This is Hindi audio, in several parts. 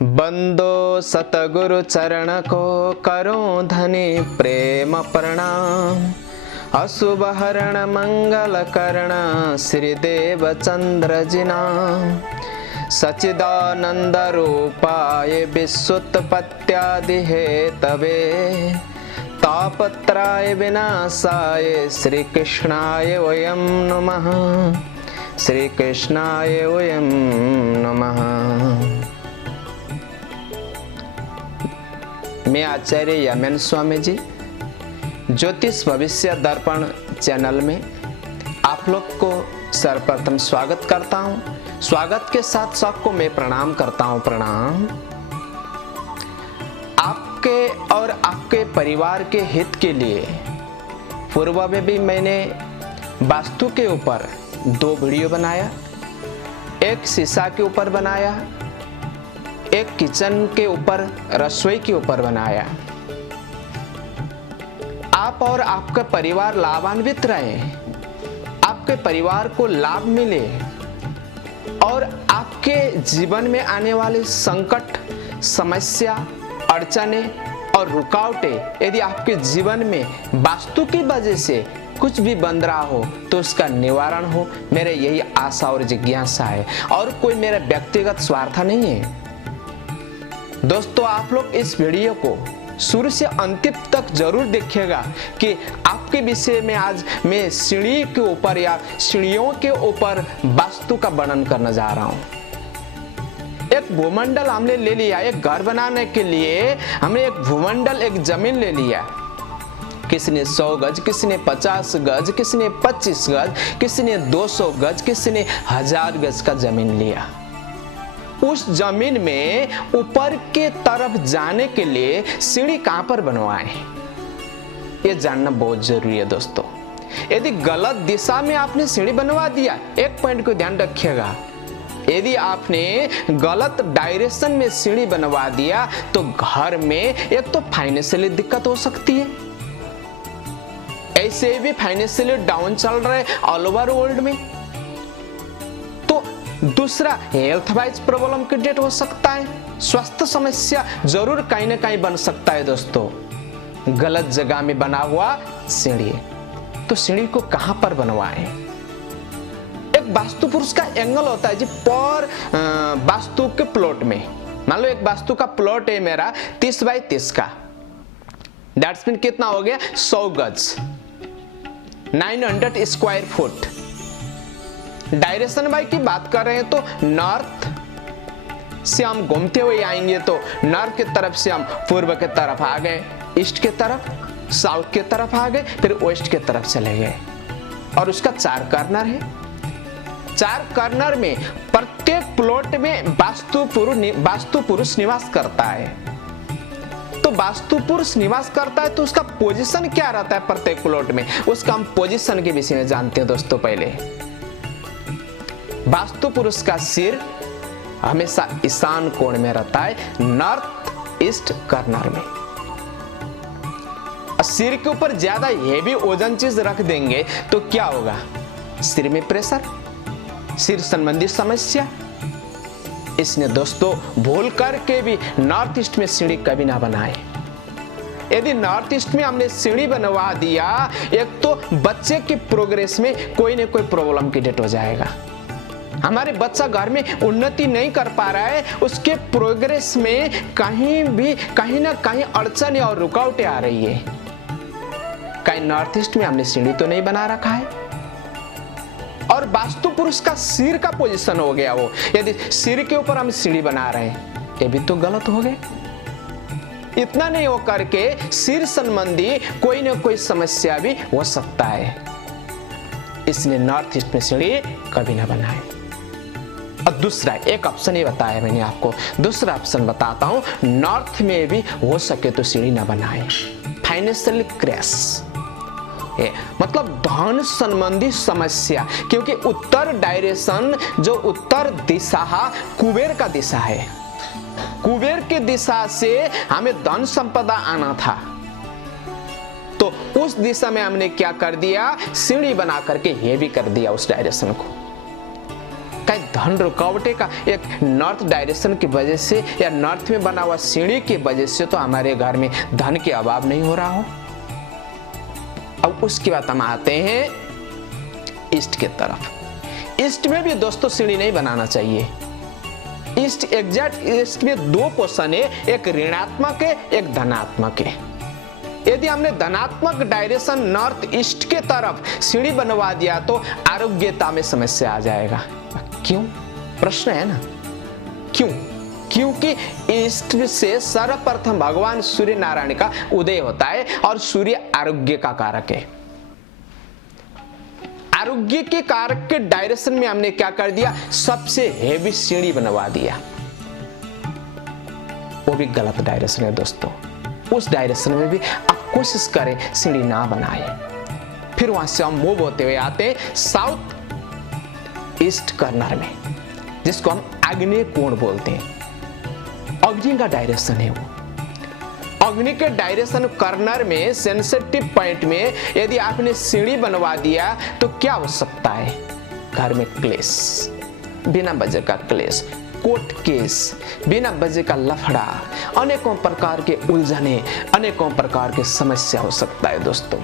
बंदो सतगुरु चरण को करो धनी प्रेम प्रणाम। अशुभ हरण मंगल करण श्री देव चंद्र जिना। सचिदानंद रूपाय विश्वोत्पत्त्यादि हेतवे तापत्राय विनाशाय श्री कृष्णाय वयं नमः। श्री कृष्णाय वयं नमः। मैं आचार्य यमन स्वामी जी ज्योतिष भविष्य दर्पण चैनल में आप लोग को सर्वप्रथम स्वागत करता हूं। स्वागत के साथ सबको मैं प्रणाम करता हूं। प्रणाम। आपके और आपके परिवार के हित के लिए पूर्व में भी मैंने वास्तु के ऊपर 2 वीडियो बनाया। एक शीशा के ऊपर बनाया, एक किचन के ऊपर रसोई के ऊपर बनाया। आप और आपका परिवार लाभान्वित रहे, आपके परिवार को लाभ मिले और आपके जीवन में आने वाले संकट, समस्या, अड़चने और रुकावटें यदि आपके जीवन में वास्तु की वजह से कुछ भी बन रहा हो तो उसका निवारण हो, मेरे यही आशा और जिज्ञासा है और कोई मेरा व्यक्तिगत स्वार्थ नहीं है। दोस्तों, आप लोग इस वीडियो को शुरू से अंतिम तक जरूर देखिएगा कि आपके विषय में आज मैं सीढ़ी के ऊपर या सीढ़ियों के ऊपर वास्तु का वर्णन करने जा रहा हूं। एक भूमंडल हमने ले लिया। एक घर बनाने के लिए हमने एक भूमंडल, एक जमीन ले लिया। किसी ने 100 गज, किसी ने 50 गज, किसी ने 25 गज, किसी ने 200 गज, किसी ने 1000 गज का जमीन लिया। उस जमीन में ऊपर के तरफ जाने के लिए सीढ़ी कहां पर बनवाएं, ये जानना बहुत जरूरी है दोस्तों। यदि गलत दिशा में आपने सीढ़ी बनवा दिया, एक पॉइंट को ध्यान रखिएगा, यदि आपने गलत डायरेक्शन में सीढ़ी बनवा दिया तो घर में एक तो फाइनेंशियली दिक्कत हो सकती है। ऐसे भी फाइनेंशियली डाउन चल रहे ऑल ओवर वर्ल्ड में, दूसरा हेल्थ वाइज प्रॉब्लम क्रिएट हो सकता है। स्वास्थ्य समस्या जरूर कहीं ना कहीं बन सकता है दोस्तों। गलत जगह में बना हुआ सीढ़ी, तो सीढ़ी को कहां पर बनवाएं? एक वास्तु पुरुष का एंगल होता है जी पर वास्तु के प्लॉट में। मान लो एक वास्तु का प्लॉट है मेरा 30 बाई 30 का, दैट्स मीन कितना हो गया 100 गज, 900 स्क्वायर फुट। डायरेक्शन वाई की बात कर रहे हैं तो नॉर्थ से हम घूमते हुए आएंगे तो नॉर्थ की तरफ से हम पूर्व की तरफ आ गए, ईस्ट की तरफ, साउथ की तरफ आ गए, फिर वेस्ट की तरफ चले गए। और उसका 4 कॉर्नर है। 4 कॉर्नर में प्रत्येक प्लॉट में वास्तु पुरुष निवास करता है। तो वास्तु पुरुष निवास करता है तो उसका पोजीशन क्या रहता है प्रत्येक प्लॉट में, उसका हम पोजीशन के विषय में जानते हैं दोस्तों। पहले वास्तु पुरुष का सिर हमेशा ईशान कोण में रहता है, नॉर्थ ईस्ट कॉर्नर में। सिर के ऊपर ज्यादा हेवी वजन चीज रख देंगे तो क्या होगा? सिर में प्रेशर, सिर संबंधी समस्या। इसने दोस्तों भूल करके भी नॉर्थ ईस्ट में सीढ़ी कभी ना बनाए। यदि नॉर्थ ईस्ट में हमने सीढ़ी बनवा दिया, एक तो बच्चे की प्रोग्रेस में कोई ना कोई प्रॉब्लम क्रिएट हो जाएगा। हमारे बच्चा घर में उन्नति नहीं कर पा रहा है, उसके प्रोग्रेस में कहीं ना कहीं अड़चन और रुकावटें आ रही है। कहीं नॉर्थ ईस्ट में हमने सीढ़ी तो नहीं बना रखा है। और वास्तु पुरुष का सिर का पोजीशन हो गया वो, यदि सिर के ऊपर हम सीढ़ी बना रहे हैं, ये भी तो गलत हो गए। इतना नहीं हो करके सिर संबंधी कोई ना कोई समस्या भी हो सकता है, इसलिए नॉर्थ ईस्ट में सीढ़ी कभी ना बनाए। और दूसरा एक ऑप्शन ये बताया मैंने आपको, दूसरा ऑप्शन बताता हूं, नॉर्थ में भी हो सके तो सीढ़ी ना बनाए। फाइनेंशियल क्रैश, मतलब धन संबंधी समस्या, क्योंकि उत्तर डायरेक्शन, जो उत्तर दिशा कुबेर का दिशा है, कुबेर की दिशा से हमें धन संपदा आना था, तो उस दिशा में हमने क्या कर दिया? सीढ़ी बना करके हेवी कर दिया उस डायरेक्शन को। कहीं धन रुकावटें का एक नॉर्थ डायरेक्शन की वजह से या नॉर्थ में बना हुआ सीढ़ी की वजह से तो हमारे घर में धन के अभाव नहीं हो रहा हो। अब उसके बाद हम आते हैं ईस्ट के तरफ। ईस्ट में भी दोस्तों सीढ़ी नहीं बनाना चाहिए। ईस्ट एग्जैक्ट ईस्ट में दो पोर्शन है, एक ऋणात्मक है, एक धनात्मक है। यदि हमने धनात्मक डायरेक्शन नॉर्थ ईस्ट के तरफ सीढ़ी बनवा दिया तो आरोग्यता में समस्या आ जाएगा। क्यों? प्रश्न है ना, क्यों? क्योंकि ईस्ट से सर्वप्रथम भगवान सूर्य नारायण का उदय होता है और सूर्य आरोग्य का कारक है। आरोग्य के कारक के डायरेक्शन में हमने क्या कर दिया, सबसे हेवी सीढ़ी बनवा दिया। वो भी गलत डायरेक्शन है दोस्तों। उस डायरेक्शन में भी आप कोशिश करें सीढ़ी ना बनाए। फिर वहां से हम मूव होते हुए आते हैं साउथ ईस्ट कॉर्नर में, जिसको हम आग्नेय कोण बोलते हैं। अग्नि का डायरेक्शन है वो। अग्नि के डायरेक्शन कॉर्नर में सेंसिटिव पॉइंट में यदि आपने सीढ़ी बनवा दिया तो क्या हो सकता है, घर में क्लेश, बिना वजह का क्लेश, कोर्ट केस, बिना वजह का लफड़ा, अनेकों प्रकार के उलझने, अनेकों प्रकार के समस्या हो सकता है दोस्तों।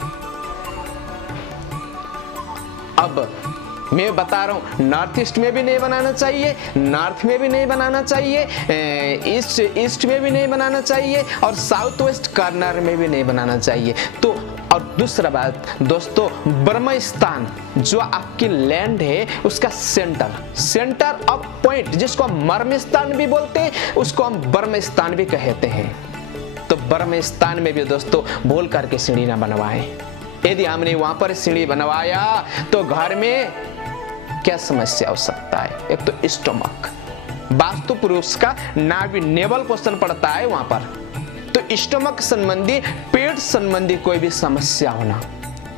अब मैं बता रहा हूं नॉर्थ ईस्ट में भी नहीं बनाना चाहिए, नॉर्थ में भी नहीं बनाना चाहिए, ईस्ट में भी नहीं बनाना चाहिए और साउथ वेस्ट कॉर्नर में भी नहीं बनाना चाहिए। तो और दूसरा बात दोस्तों, ब्रह्म स्थान जो आपकी लैंड है उसका सेंटर ऑफ पॉइंट, जिसको हम मर्म स्थान भी बोलते हैं, उसको हम ब्रह्म स्थान भी कहते हैं। तो ब्रह्म स्थान में भी दोस्तों भूल करके सीढ़ी ना बनवाएं। यदि हमने वहां पर सीढ़ी बनवाया तो घर में क्या समस्या हो सकता है, एक तो स्टोमक, वास्तु पुरुष का नाभि नेवल पोषण पड़ता है वहां पर, तो स्टोमक संबंधी, पेट संबंधी कोई भी समस्या होना,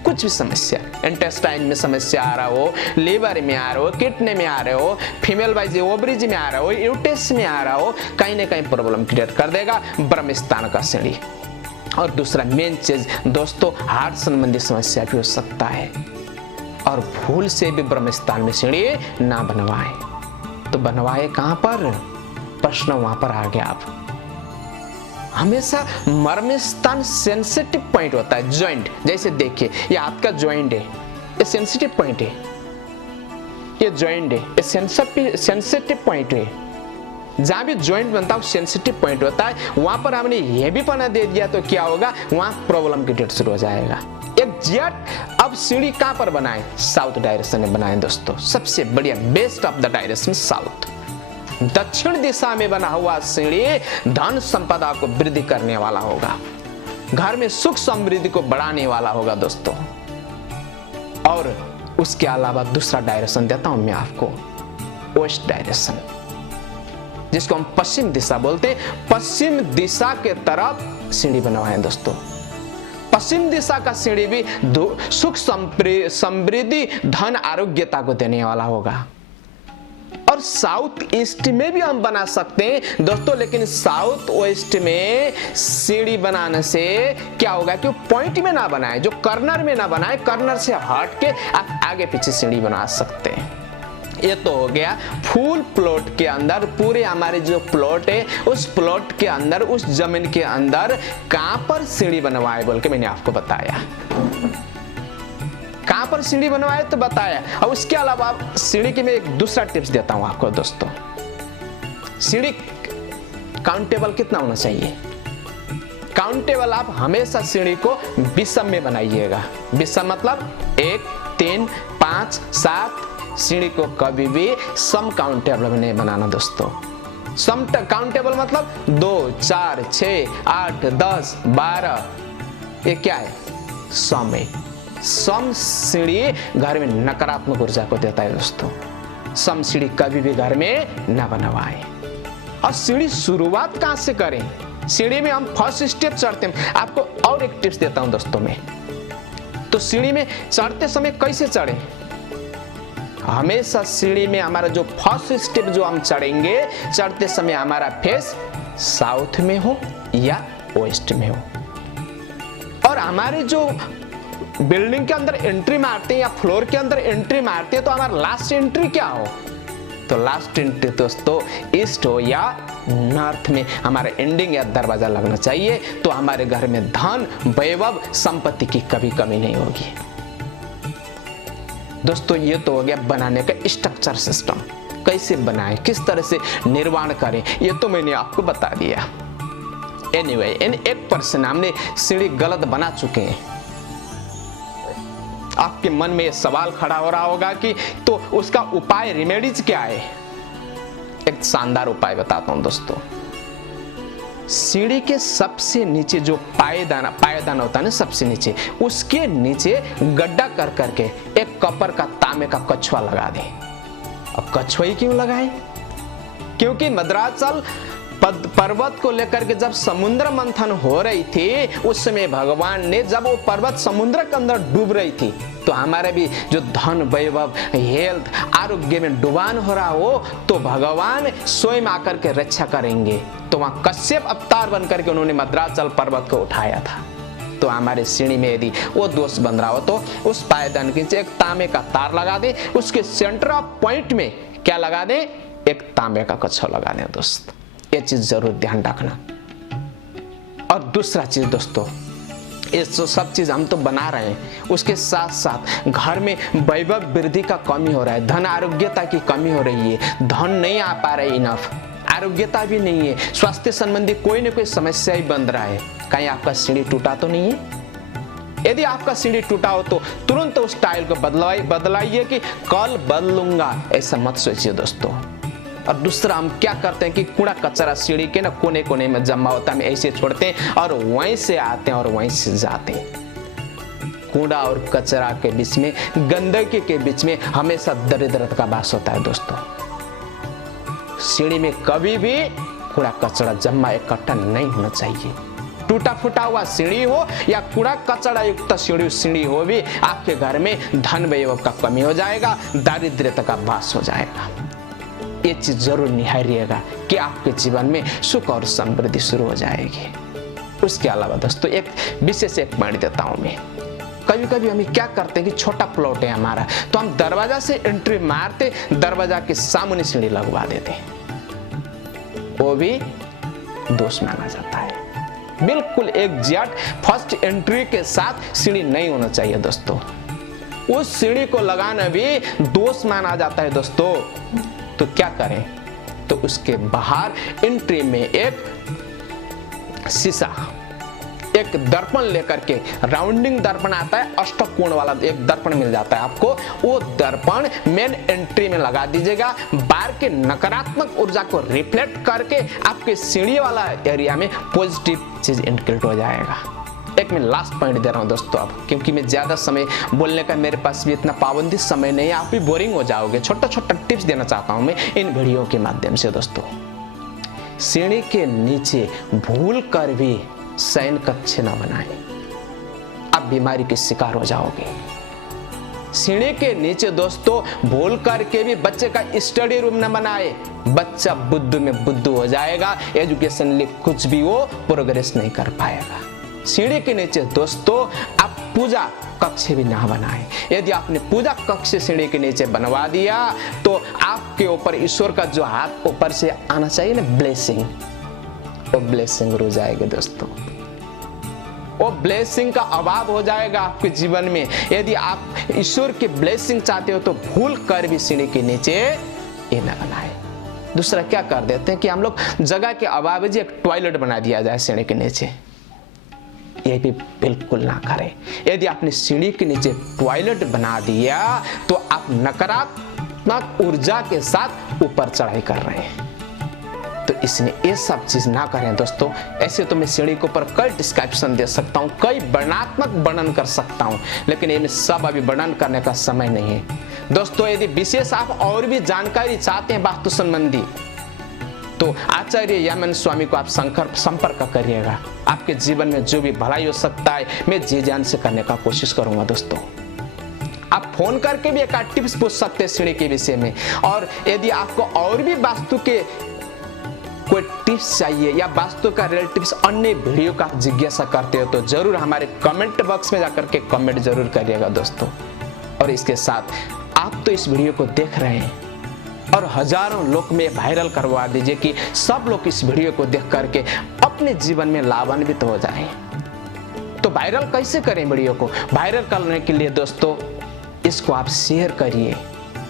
कुछ भी समस्या, इंटेस्टाइन में समस्या आ रहा हो, लीवर में आ रहा हो, किडनी में आ रहा हो, फीमेल वाइज ओवरीज में आ रहा हो, यूटेस में आ रहा हो, कहीं ना कहीं प्रॉब्लम क्रिएट कर देगा ब्रह्म स्थान का सीढ़ी। और दूसरा मेन चीज दोस्तों, हार्ट संबंधी समस्या भी हो सकता है और भूल से भी ब्रह्म स्थान में सीढ़ी ना बनवाए। तो बनवाए कहां पर, प्रश्न वहां पर आ गया। आप हमेशा मर्म स्थान सेंसिटिव पॉइंट होता है, जॉइंट, जैसे देखिए ये आपका जॉइंट है, ये सेंसिटिव पॉइंट है, ये जॉइंट है, ये सेंसिटिव पॉइंट है। जहां भी जॉइंट बनता है सेंसिटिव पॉइंट होता है, वहां पर हमने ये भी पना दे दिया तो क्या होगा, वहां प्रॉब्लम क्रिएट शुरू हो जाएगा। एग्जैक्ट अब सीढ़ी कहां पर बनाएं, साउथ डायरेक्शन में बनाएं दोस्तों। सबसे बढ़िया best of the direction south, दक्षिण दिशा में बना हुआ सीढ़ी धन संपदा को वृद्धि करने वाला होगा, घर में सुख समृद्धि को बढ़ाने वाला होगा दोस्तों। और उसके अलावा दूसरा डायरेक्शन देता हूं मैं आपको, वेस्ट डायरेक्शन, जिसको हम पश्चिम दिशा बोलते हैं। पश्चिम दिशा के तरफ सीढ़ी बनवाएं दोस्तों। पश्चिम दिशा का सीढ़ी भी सुख समृद्धि धन आरोग्यता को देने वाला होगा। और साउथ ईस्ट में भी हम बना सकते हैं दोस्तों, लेकिन साउथ वेस्ट में सीढ़ी बनाने से क्या होगा कि पॉइंट में ना बनाए, जो कॉर्नर में ना बनाए, कॉर्नर से हट के आप आगे पीछे सीढ़ी बना सकते हैं। ये तो हो गया फुल प्लॉट के अंदर, पूरे हमारे जो प्लॉट है उस प्लॉट के अंदर, उस जमीन के अंदर कहां पर सीढ़ी बनवाए बोल के मैंने आपको बताया, कहां पर सीढ़ी बनवाए तो बताया। और उसके अलावा सीढ़ी की मैं एक दूसरा टिप्स देता हूं आपको दोस्तों। सीढ़ी काउंटेबल कितना होना चाहिए, काउंटेबल आप हमेशा सीढ़ी को विषम में बनाइएगा। विषम मतलब 1, 3, 5, 7। सीढ़ी को कभी भी सम काउंटेबल में नहीं बनाना दोस्तों। सम काउंटेबल मतलब 2, 4, 6, 8, 10, 12, ये क्या है, सम है। सम सीढ़ी घर में नकारात्मक ऊर्जा को देता है दोस्तों। सम सीढ़ी कभी भी घर में न बनवाएं। और सीढ़ी शुरुआत कहां से करें, सीढ़ी में हम फर्स्ट स्टेप चढ़ते हैं। आपको और एक टिप्स देता हूं दोस्तों में, तो सीढ़ी में चढ़ते समय कैसे चढ़े, हमेशा सीढ़ी में हमारा जो फर्स्ट स्टेप जो हम चढ़ेंगे, चढ़ते समय हमारा फेस साउथ में हो या वेस्ट में हो। और हमारे जो बिल्डिंग के अंदर एंट्री मारते हैं या फ्लोर के अंदर एंट्री मारते हैं, तो हमारा लास्ट एंट्री क्या हो, तो लास्ट एंट्री दोस्तों ईस्ट हो या नॉर्थ में हमारा एंडिंग या दरवाजा लगना चाहिए, तो हमारे घर में धन, वैभव, संपत्ति की कभी कमी नहीं होगी। दोस्तों ये तो हो गया बनाने का स्ट्रक्चर सिस्टम, कैसे बनाएं, किस तरह से निर्माण करें, ये तो मैंने आपको बता दिया। एनीवे, इन 1% हमने सीढ़ी गलत बना चुके हैं। आपके मन में ये सवाल खड़ा हो रहा होगा कि तो उसका उपाय, रेमेडीज क्या है? एक शानदार उपाय बताता हूं दोस्तों। सीढ़ी के सबसे नीचे जो पायदान होता है ना, सबसे नीचे, उसके नीचे गड्ढा कर करके एक कपर का तांबे का कछुआ लगा दें। अब कछुआ ही क्यों लगाएं? क्योंकि मद्राचल पर्वत को लेकर के जब समुद्र मंथन हो रही थी, उस समय भगवान ने, जब वो पर्वत समुद्र के अंदर डूब रही थी, तो हमारे भी जो धन, वैभव, हेल्थ, आरोग्य में डुबान हो रहा हो, तो भगवान स्वयं आकर के रक्षा करेंगे। तो वहां कश्यप अवतार बनकर के उन्होंने मद्राचल पर्वत को उठाया था। तो हमारे सीढ़ी में यदि वो दोष बन रहा हो तो उस पायदान के नीचे एक तांबे का तार लगा दे, उसके सेंटर ऑफ पॉइंट में क्या लगा दे? एक तांबे का कछुआ लगा दे दोस्त। ये चीज जरूर ध्यान रखना। और दूसरा चीज दोस्तों, ये सब चीज हम तो बना रहे हैं, उसके साथ साथ घर में वैभव वृद्धि का कमी हो रहा है, धन आरोग्यता की कमी हो रही है, धन नहीं आ पा रहा है इनफ, आरोग्यता भी नहीं है, स्वास्थ्य संबंधी कोई न कोई समस्या ही बन रहा है। कहीं आपका सीढ़ी टूटा तो नहीं है? यदि आपका सीढ़ी टूटा हो तो तुरंत उस टाइल को बदलाइए कि कल बदलूंगा, ऐसा मत सोचिए दोस्तों। और दूसरा, हम क्या करते हैं कि कूड़ा कचरा सीढ़ी के ना कोने कोने में जमा होता है, हम ऐसे छोड़ते हैं और वहीं से आते हैं और वहीं से जाते हैं। कूड़ा और कचरा के बीच में, गंदगी के बीच में हमेशा दरिद्रता का वास होता है दोस्तों। सीढ़ी में कभी भी कूड़ा कचरा जमा इकट्ठा नहीं होना चाहिए। टूटा फूटा हुआ सीढ़ी हो या कूड़ा कचरा युक्त सीढ़ी हो भी, आपके घर में धन वैभव का कमी हो जाएगा, दारिद्र्यता का वास हो जाएगा। ये चीज जरूर निहारिएगा कि आपके जीवन में सुख और समृद्धि शुरू हो जाएगी। उसके अलावा दोस्तों एक विशेष एक पॉइंट देता हूं मैं। कभी कभी हम क्या करते हैं कि छोटा प्लॉट है हमारा, तो हम दरवाजा से एंट्री मारते, दरवाजा के सामने सीढ़ी लगवा देते, वो भी दोष माना जाता है। बिल्कुल एग्जैक्ट फर्स्ट एंट्री के साथ सीढ़ी नहीं होना चाहिए दोस्तों। उस सीढ़ी को लगाना भी दोष माना जाता है दोस्तों। तो क्या करें? तो उसके बाहर एंट्री में एक शीशा, एक दर्पण लेकर के, राउंडिंग दर्पण आता है, अष्टकोण वाला एक दर्पण मिल जाता है आपको, वो दर्पण मेन एंट्री में लगा दीजिएगा। बाहर के नकारात्मक ऊर्जा को रिफ्लेक्ट करके आपके सीढ़ी वाला एरिया में पॉजिटिव चीज इंक्लूड हो जाएगा। एक मैं लास्ट पॉइंट दे रहा हूं दोस्तों अब, क्योंकि मैं ज्यादा समय बोलने का मेरे पास भी इतना पाबंदी समय नहीं है, आप भी बोरिंग हो जाओगे। छोटा छोटा टिप्स देना चाहता हूं मैं इन वीडियो के माध्यम से दोस्तों। सीढ़ी के नीचे भूल कर भी शयन कक्ष न बनाएं, आप बीमारी के शिकार हो जाओगे। सीढ़ी के नीचे दोस्तों भूल करके भी बच्चे का स्टडी रूम न बनाए, बच्चा बुद्धू में बुद्धू हो जाएगा, एजुकेशनली कुछ भी वो प्रोग्रेस नहीं कर पाएगा। सीढ़ी के नीचे दोस्तों आप पूजा कक्ष भी ना बनाएं। यदि आपने पूजा कक्ष सीढ़ी के नीचे बनवा दिया तो आपके ऊपर ईश्वर का जो हाथ ऊपर से आना चाहिए ना, ब्लेसिंग, वो ब्लेसिंग रुक जाएगी दोस्तों। वो ब्लेसिंग का अभाव हो जाएगा आपके जीवन में। यदि आप ईश्वर की ब्लेसिंग चाहते हो तो भूल कर भी सीढ़ी के नीचे ये न बनाए। दूसरा क्या कर देते हैं कि हम लोग जगह के अभाव जी एक टॉयलेट बना दिया जाए सीढ़ी के नीचे, ये भी बिल्कुल ना करें। यदि आपने सीढ़ी के नीचे टॉयलेट बना दिया तो आप नकारात्मक ऊर्जा के साथ ऊपर चढ़ाई कर रहे हैं। तो इसलिए ये सब चीज ना करें दोस्तों। ऐसे तो मैं सीढ़ी के ऊपर कई डिस्क्रिप्शन दे सकता हूँ, कई वर्णनात्मक वर्णन कर सकता हूँ, लेकिन ये सब अभी वर्णन करने का समय नहीं है दोस्तों। यदि विशेष आप और भी जानकारी चाहते हैं वास्तु संबंधी तो आचार्य यामन स्वामी को आप संपर्क करिएगा। आपके जीवन में जो भी भलाई हो सकता है मैं जी जान से करने का कोशिश करूंगा दोस्तों। आप फोन करके भी एक टिप्स पूछ सकते हैं सीढ़ी के विषय में। और यदि आपको और भी वास्तु के कोई टिप्स चाहिए या वास्तु का रिलेटिव्स अन्य वीडियो का जिज्ञासा करते हो तो जरूर हमारे कमेंट बॉक्स में जाकर के कमेंट जरूर करिएगा दोस्तों। और इसके साथ आप तो इस वीडियो को देख रहे हैं, और हजारों लोग में वायरल करवा दीजिए कि सब लोग इस वीडियो को देख करके अपने जीवन में लाभान्वित हो जाएं। तो वायरल कैसे करें वीडियो को? वायरल करने के लिए दोस्तों इसको आप शेयर करिए,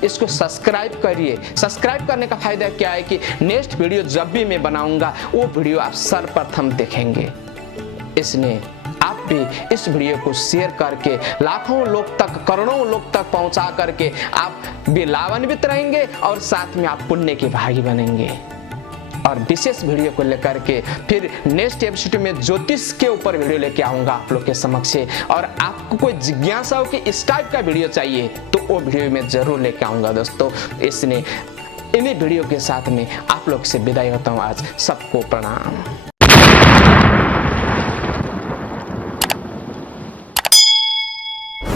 इसको सब्सक्राइब करिए। सब्सक्राइब करने का फायदा क्या है कि नेक्स्ट वीडियो जब भी मैं बनाऊंगा वो वीडियो आप सर्वप्रथम देखेंगे। इसलिए आप भी इस वीडियो को शेयर करके लाखों लोग तक, करोड़ों लोग तक पहुंचा करके आप भी लाभान्वित रहेंगे और साथ में आप पुण्य के भागी बनेंगे। और विशेष वीडियो को लेकर के फिर नेक्स्ट एपिसोड में ज्योतिष के ऊपर वीडियो लेके आऊंगा आप लोग के समक्ष। और आपको कोई जिज्ञासा हो कि इस टाइप का वीडियो चाहिए तो वो वीडियो में जरूर लेके आऊंगा दोस्तों। इसलिए इन्हीं वीडियो के साथ में आप लोग से विदाई होता हूँ। आज सबको प्रणाम।